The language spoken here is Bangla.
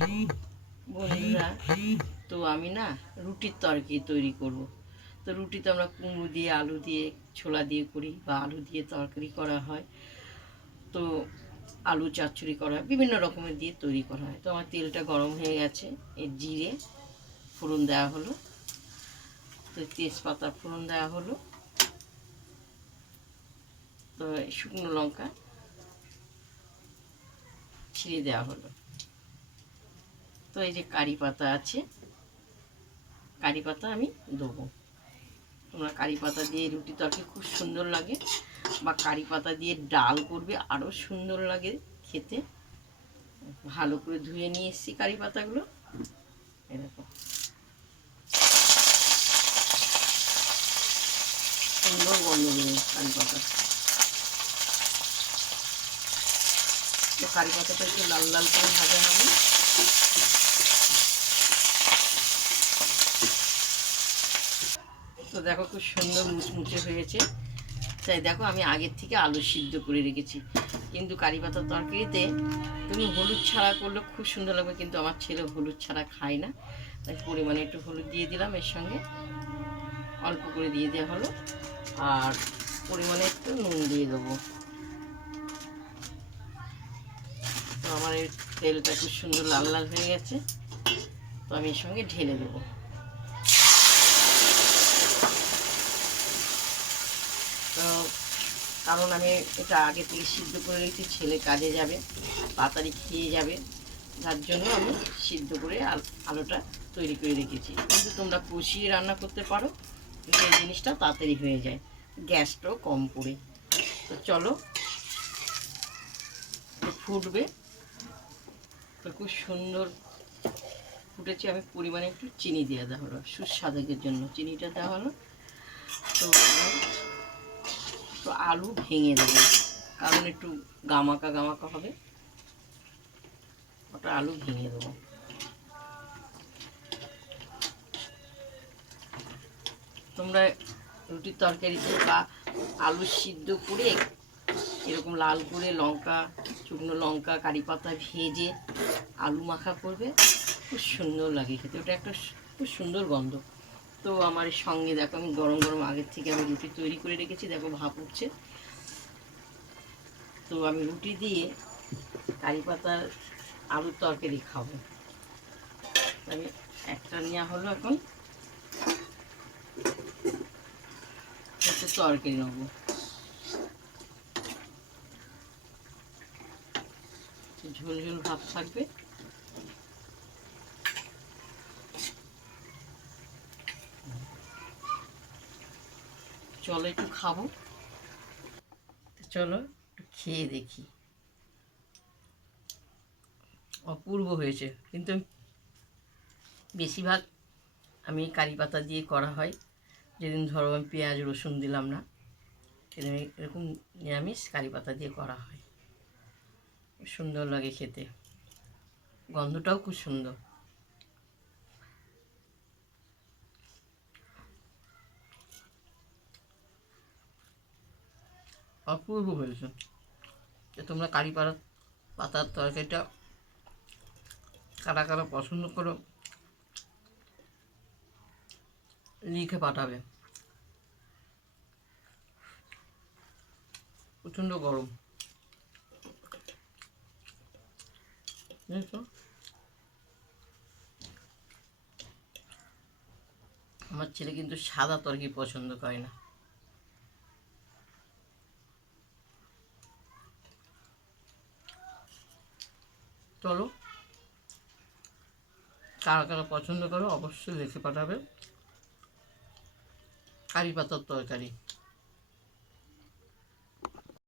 বন্ধুরা, তো আমি না রুটির তরকারি তৈরি করব। তো রুটি তো আমরা কুমড়ো দিয়ে, আলু দিয়ে, ছোলা দিয়ে করি, বা আলু দিয়ে তরকারি করা হয়, তো আলু চচ্চড়ি করা হয়, বিভিন্ন রকমের দিয়ে তৈরি করা হয়। তো আমার তেলটা গরম হয়ে গেছে, এর জিরে ফোড়ন দেওয়া হলো, তো তেজপাতা ফোড়ন দেওয়া হলো, তো শুকনো লঙ্কা ছিঁড়ে দেওয়া হলো। তো এই যে কারি পাতা আছে, কারি পাতা আমি দেবো। তোমরা কারি পাতা দিয়ে রুটি তরকারি খুব সুন্দর লাগে, বা কারি পাতা দিয়ে ডাল করবে, আরও সুন্দর লাগে খেতে। ভালো করে ধুয়ে নিয়ে এসেছি কারি পাতাগুলো, এরকম সুন্দর গন্ধ বেরোয় কারি পাতা। তো কারি পাতাটা একটু লাল লাল করে ভাজা হবে। তো দেখো খুব সুন্দর মুচমুচে হয়েছে। তাই দেখো আমি আগের থেকে আলু সিদ্ধ করে রেখেছি। কিন্তু কারি পাতার তরকারিতে তুমি হলুদ ছাড়া করলে খুব সুন্দর লাগবে, কিন্তু আমার ছেলে হলুদ ছাড়া খায় না, তাই পরিমাণে একটু হলুদ দিয়ে দিলাম, এর সঙ্গে অল্প করে দিয়ে দেওয়া হলো, আর পরিমাণে একটু নুন দিয়ে দেবো। তো আমার এই তেলটা খুব সুন্দর লাল লাল হয়ে গেছে, তো আমি এর সঙ্গে ঢেলে দেবো। তো কারণ আমি এটা আগে থেকে সিদ্ধ করে রেখেছি, ছেলে কাজে যাবে, তাড়াতাড়ি খেয়ে যাবে, যার জন্য আমি সিদ্ধ করে আলুটা তৈরি করে রেখেছি। কিন্তু তোমরা কষিয়ে রান্না করতে পারো, কিন্তু এই জিনিসটা তাড়াতাড়ি হয়ে যায়, গ্যাসটাও কম পড়ে। তো চলো, ফুটবে, তো খুব সুন্দর ফুটেছে। আমি পরিমাণে একটু চিনি দিয়ে দেওয়া হলো, সুস্বাদের জন্য চিনিটা দেওয়া হলো। তো তো আলু ভেঙে দেবো, কারণ একটু গামাকা গামাকা হবে, ওটা আলু ভেঙে দেবো। তোমরা রুটির তরকারিতে বা আলু সিদ্ধ করে এরকম লাল করে লঙ্কা, শুকনো লঙ্কা, কারি পাতা ভেজে আলু মাখা করবে, খুব সুন্দর লাগে খেতে, ওটা একটা খুব সুন্দর গন্ধ। তো আমার সঙ্গে দেখো আমি গরম গরম আগের থেকে আমি রুটি তৈরি করে রেখেছি, দেখো ভাপ উঠছে। তো আমি রুটি দিয়ে কারি পাতার আলুর তরকারি খাবো। আমি একটা নেওয়া হলো, এখন একটু তরকারি নেবো, ঝোল ঝোল ভাব থাকবে। চলো একটু খাবো, চলো একটু খেয়ে দেখি। অপূর্ব হয়েছে, কিন্তু বেশিরভাগ আমি কারি পাতা দিয়ে করা হয়, যেদিন ধরো আমি পেঁয়াজ রসুন দিলাম না, সেদিন এরকম নিরামিষ কারি পাতা দিয়ে করা হয়, সুন্দর লাগে খেতে, গন্ধটাও খুব সুন্দর। অপূর্ব হয়েছে। যে তোমরা কারি পাতার তরকারিটা কারা কারা পছন্দ করো লিখে পাঠাবে। প্রচণ্ড গরম, বুঝেছো? আমার ছেলে কিন্তু সাদা তরকারি পছন্দ করে না। চলো, কারা কারা পছন্দ করো অবশ্যই লিখে পাঠাবে কারি পাতার তরকারি।